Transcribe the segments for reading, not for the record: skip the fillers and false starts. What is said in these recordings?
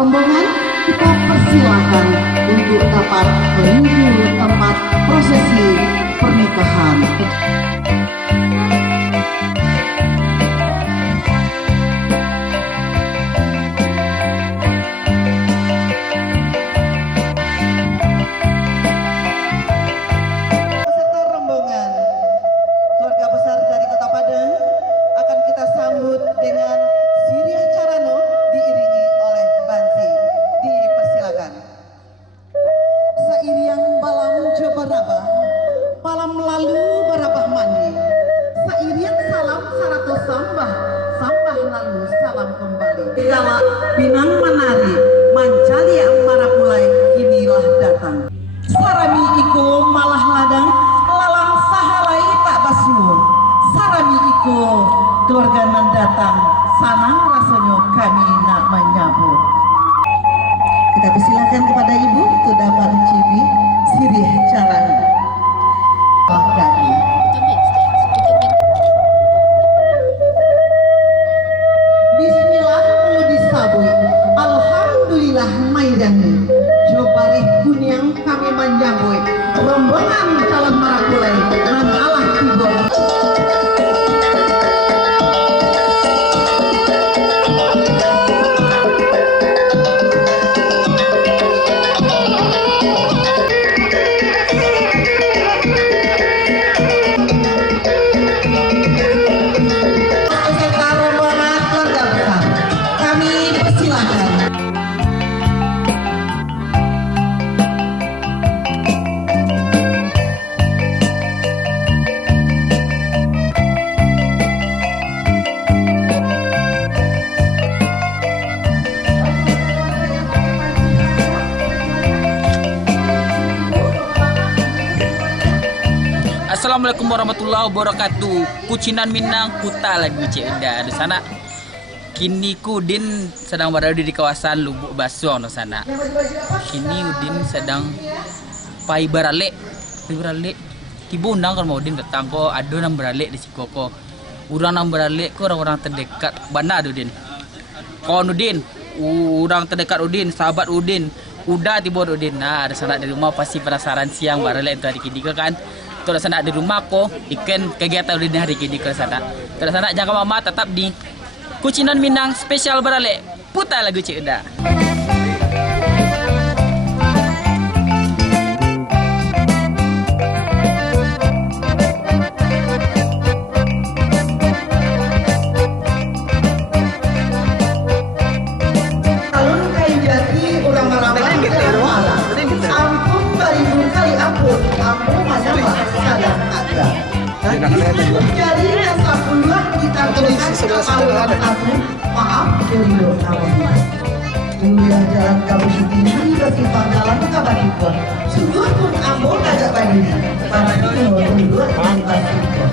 rombongan kita persilakan untuk dapat menuju tempat prosesi pernikahan. Segala pinang menari mancali yang marah mulai kinilah datang. Sarami iko malah ladang lalang sahalai tak basuh. Sarami iko keluarga nan datang sanang rasanya kami nak menyambut. Kita persilakan kepada ibu untuk dapat mencicipi sirih caranya. Alhamdulillah mairani jobari kunyang kami manjamboi rombongan calon marakulai dan alah tiba. Assalamualaikum warahmatullahi wabarakatuh. Kucinan Minang Kuta lagi cik udah di sana. Kini Udin sedang berada di kawasan Lubuk Basuang di sana. Kini Udin sedang pai beralik. Tiba undang kalau Udin datang ko ada nang beralik di Cikoko. Orang nang beralik ko orang-orang terdekat mana Udin. Kon Udin, orang terdekat Udin, sahabat Udin. Udah tiba Udin. Nah, di sana di rumah pasti penasaran siang beralik itu hari kini kan. Kalau sana di rumah ko ikan kegiatan udah hari ini kalau sana jangan mama tetap di Kucinan Minang spesial beralik putar lagu cik udah. Alun kayu jati udah malam ampun baribu kali ampun masalah sadar ada. Jadi rasa puluhan kita terlihat ampun maaf beliau kawan. Dunia jalan kamu sendiri bersifat dalam kabar itu. Sungguh pun ampun agak bagi. Pada itu berdua dengan basiko.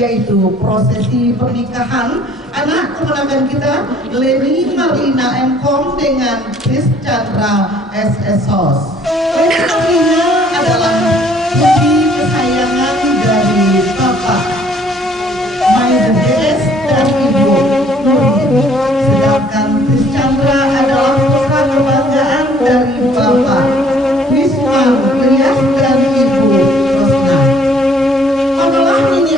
Yaitu prosesi pernikahan anak keponakan kita Leni Marina M. Kong dengan Chris Chandra S.S. Sos. Leni Marina adalah putri kesayangan dari Bapak Maides dan Ibu Nurin. Sedangkan Chris Chandra adalah putra kebanggaan dari Bapak Wisman Rias dan Ibu Rosna.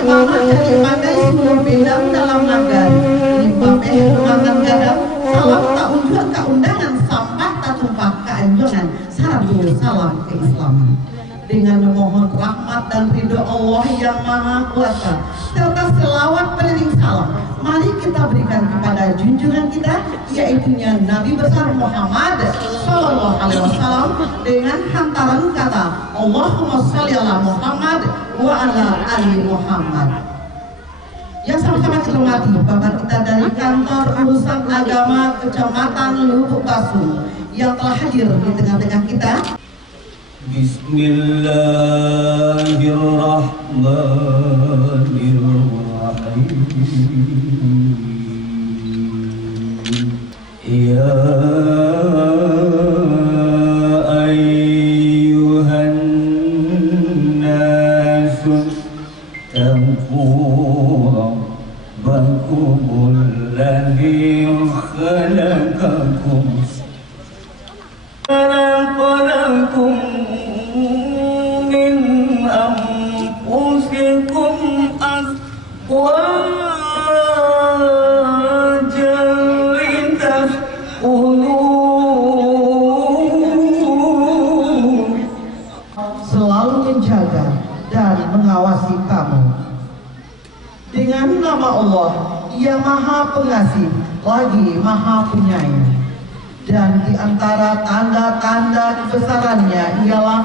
Mama dari pandai suruh bilang dalam nagar limpah makan gadang salam tak unjuk tak undangan sampah tak tumpah keanjongan satu salam keislaman. Dengan memohon rahmat dan ridho Allah yang maha kuasa serta selawat beriring salam, mari kita berikan kepada junjungan kita yaitu Nabi besar Muhammad Sallallahu Alaihi Wasallam dengan hantaran kata Allahumma sholli ala Muhammad wa ala ali Muhammad. Yang sama-sama hormati Bapak kita dari kantor urusan agama Kecamatan Lubuk Basuh yang telah hadir di tengah-tengah kita. Bismillahirrahmanirrahim. Ya ayyuhan nasu taqu rabbakumul ladzi khalaqakum min anfusikum azwajan selalu menjaga dan mengawasi kamu. Dengan nama Allah yang Maha Pengasih lagi Maha Penyayang. Dan di antara tanda-tanda kebesarannya ialah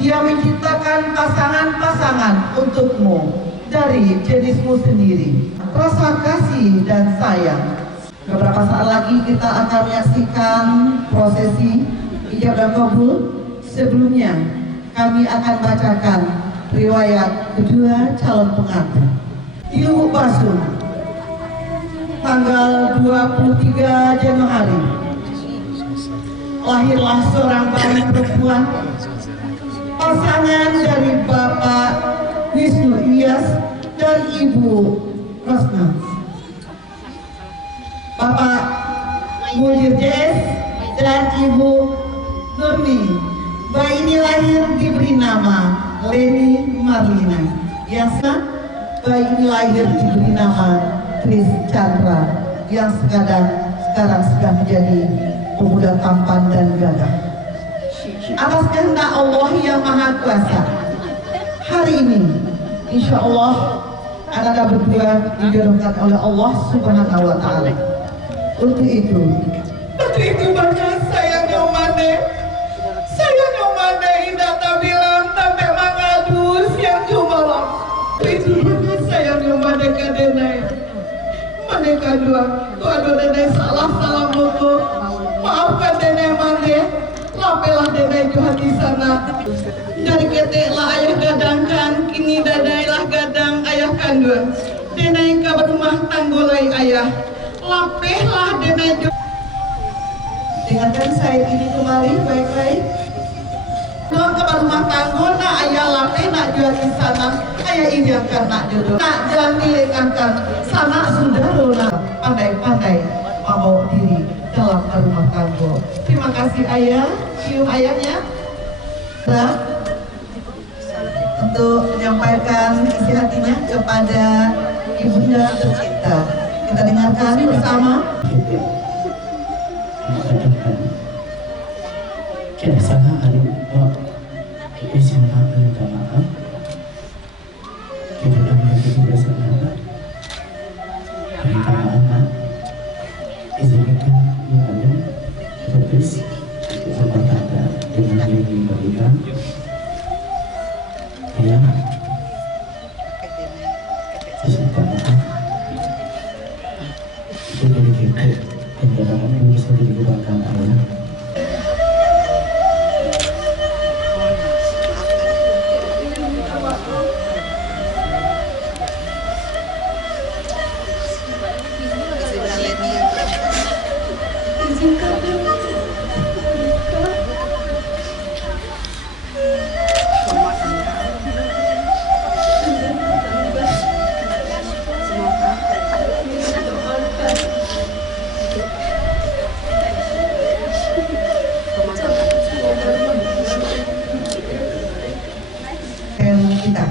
Dia menciptakan pasangan-pasangan untukmu dari jenismu sendiri. Rasa kasih dan sayang. Beberapa saat lagi kita akan menyaksikan prosesi ijab dan kabul. Sebelumnya kami akan bacakan riwayat kedua calon pengantin. Di Lubuk Basun, tanggal 23 Januari, lahirlah seorang bayi perempuan, pasangan dari Bapak Wisnu Iyas dan Ibu Rosna. Bapak Mulir JS dan Ibu Nurni. Bayi ini lahir diberi nama Leni Marlina. Yang bayi ini lahir diberi nama Tris Chandra, yang sekarang sudah menjadi pemuda tampan dan gagah. Atas kehendak Allah yang Maha Kuasa, hari ini insya Allah anak berdua dijodohkan oleh Allah Subhanahu wa Ta'ala. Untuk itu banyak sayangnya umane indah tak bilang sampai mengadu siang jumalam. Itu sayangnya umane kadenai maneka dua denai salah moto. Maafkan denai mane lapelah denai juhat di sana. Dari ketek lah ayah gadangkan, kini dadailah gadang ayah kandung. Denai kabar rumah tanggulai ayah. Lapehlah denai. Dengarkan saya ini kembali baik-baik. Doang kabar rumah tanggo nak ayah lapeh nak jual di sana. Ayah ijakan nak jodoh. Nak jalan dilekangkan sana sudah luna. Pandai-pandai membawa diri dalam rumah tanggo. Terima kasih ayah. Cium ayahnya. Nah, untuk menyampaikan isi hatinya kepada ibunda tercinta. Kita dengarkan bersama. Sana ada izin minta maaf. Kita dah menjadi bersama. Minta maaf. Izinkan mengalir terus untuk rumah tangga dengan diri mereka. Ya. Minta maaf. Jadi kita kendaraan bisa digunakan ayah. Kita.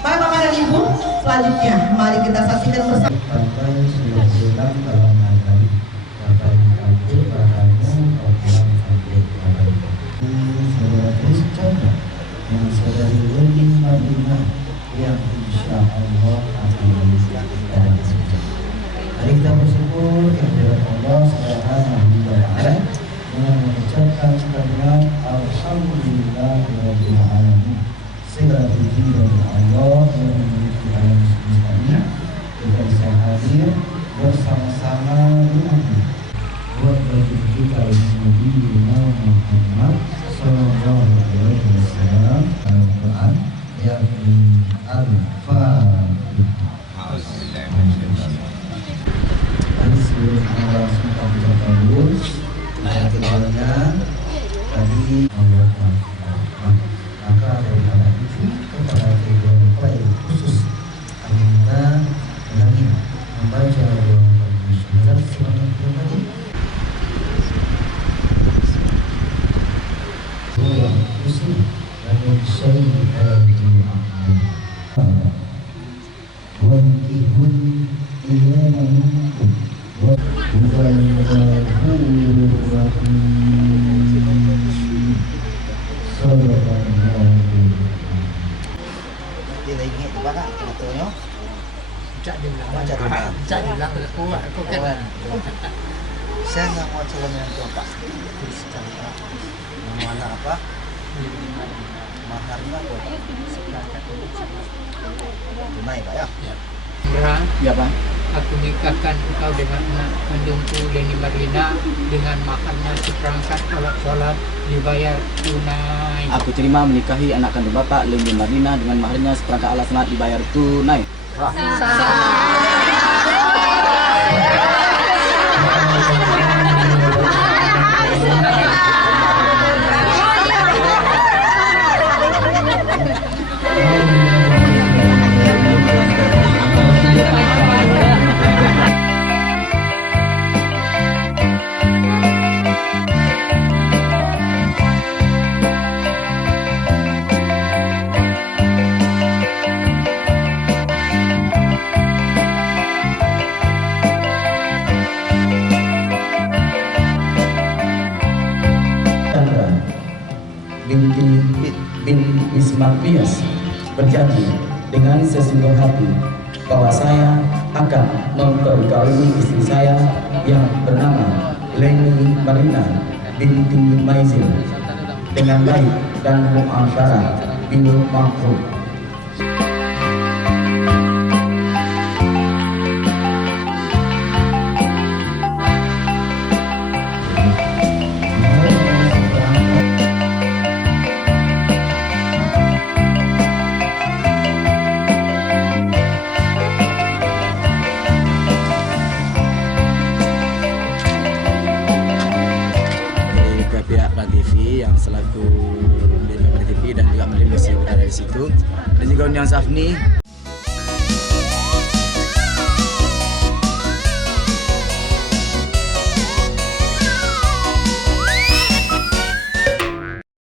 Bapak dan Ibu, selanjutnya mari kita saksikan bersama. Bapak sudah pulang dalam maghrib. Bapak dikabul, bapaknya pulang maghrib. Saudara Tris Chandra dan saudari Leni Marlina yang insya Allah akan menikah dan sukses. Mari kita bersyukur kehadirat Allah Subhanahu wa Ta'ala dengan mengucapkan kalimat Alhamdulillahirabbil alamin. Segala puji dari Allah yang memiliki alam semesta ini, kita bisa hadir bersama-sama dengannya buat bagi kita Nabi Muhammad Sallallahu Alaihi Wasallam Al-Quran yang Al-Fatihah. Lagi tu apa nak fotonya? Cak dia bilang. Cak dia bilang. Cak dia bilang kuat. Kau kan. Saya nggak mau calon yang tua Pak. Mana apa? Maharnya berapa? Tunai Pak ya? Indra, Ya Pak. aku nikahkan engkau dengan anak kandungku Leni Marlina dengan maharnya seperangkat alat sholat dibayar tunai. Aku terima menikahi anak kandung Bapak Leni Marlina dengan maharnya seperangkat alat sholat dibayar tunai. Chandra binti bin Ismapias berjanji dengan sesungguh hati bahwa saya akan memperkawi istri saya yang bernama Leni Marlina binti Maizil dengan baik dan muasyarah bil ma'ruf. Dari pihak Bang TV yang selaku dari Bang TV dan juga Marim masih berada di situ, dan juga Undang Safni